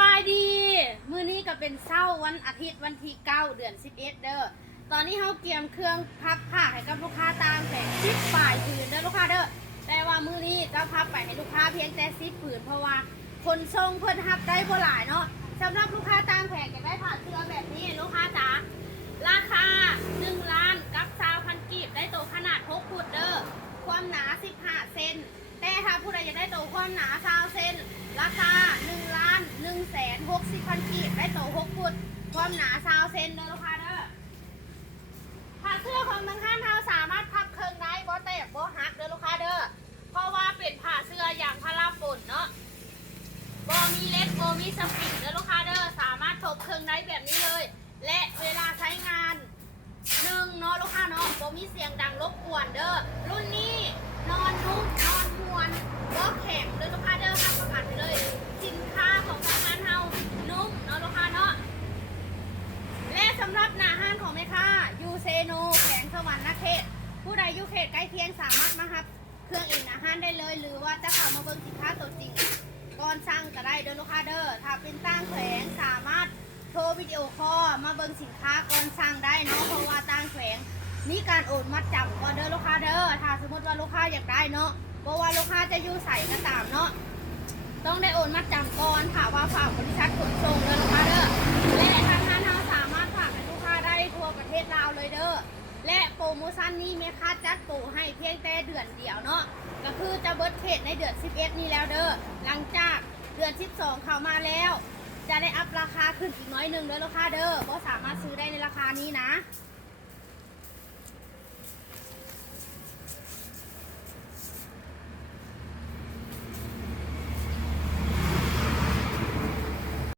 บายดีมื้อนี้ก็เป็นเช้าวันอาทิตย์วันที่9 เดือน 11เด้อตอนนี้เฮาเตรียมเครื่องพับผ้าให้กับลูกค้าต่างแต่10ฝ่ายผืนเด้อลูกค้าเด้อแต่ว่ามื้อนี้จะพับไปให้ลูกค้าเพียงแต่10ผืนเพราะว่าคนทรงเพิ่นพับได้บ่หลายเนาะสำหรับลูกค้าต่างแผงจะได้ผ้าเสื้อแบบนี้ลูกค้าจ๋าราคา1ล้านกับ20,000กีบได้โตขนาด6ฟุตเด้อความหนา15เซนแต่ถ้าผู้ใดอยากได้โตความหนา20เซนราคา1,160,000กีบได้โต6ฟุตความหนา20เซนเด้อลูกค้าเด้อผ้าเสื้อของทางห้างเราสามารถพับเครื่องได้บ่แตกบ่หักเด้อลูกค้าเด้อเพราะว่าเป็นผ้าเสื้ออย่างพาราป่นเนาะบ่มีเล็บบ่มีสปริงเด้อลูกค้าเด้อสามารถทบเครื่องได้แบบนี้เลยและเวลาใช้งานเนาะลูกค้าเนาะบ่มีเสียงดังรบกวนเด้อรุ่นนี้นอนนุ่มนอนมวนบ่แข็งเด้อลูกค้าเด้อรับประกันไปเลยสินค้าของทางร้านเฮานุ่มเนาะลูกค้าเนาะและสำหรับหน้าห้างของแม่ค้ายูเซโนแขวงสวรรค์เขตผู้ใดอยู่เขตใกล้เคียงสามารถมารับเครื่องอีกหน้าห้างได้เลยหรือว่าจะเข้ามาเบิ่งสินค้าตัวจริงก่อนสั่งก็ได้เด้อลูกค้าเด้อถ้าเป็นต่างแขวงสามารถโทรวิดีโอคอลมาเบิ่งสินค้าก่อนสั่งได้เนาะเพราะว่าต่างแขวงมีการโอนมัดจำก่อนเด้อลูกค้าเด้อถ้าสมมติว่าลูกค้าอยากได้เนาะเพราะว่าลูกค้าจะอยู่ใส่ก็ตามเนาะต้องได้โอนมัดจำก่อนค่ะว่าฝากบริษัทขนส่งเด้อลูกค้าเด้อและทางร้านเราสามารถฝากให้ลูกค้าได้ทั่วประเทศลาวเลยเด้อและโปรโมชั่นนี้แม่ค้าจัดโปรให้เพียงแต่เดือนเดียวเนาะก็คือจะเบิดเขตในเดือน11นี้แล้วเด้อหลังจากเดือน12เข้ามาแล้วจะได้อัพราคาขึ้นอีกน้อยหนึ่งเด้อลูกค้าเด้อเพราะสามารถซื้อได้ในราคานี้นะ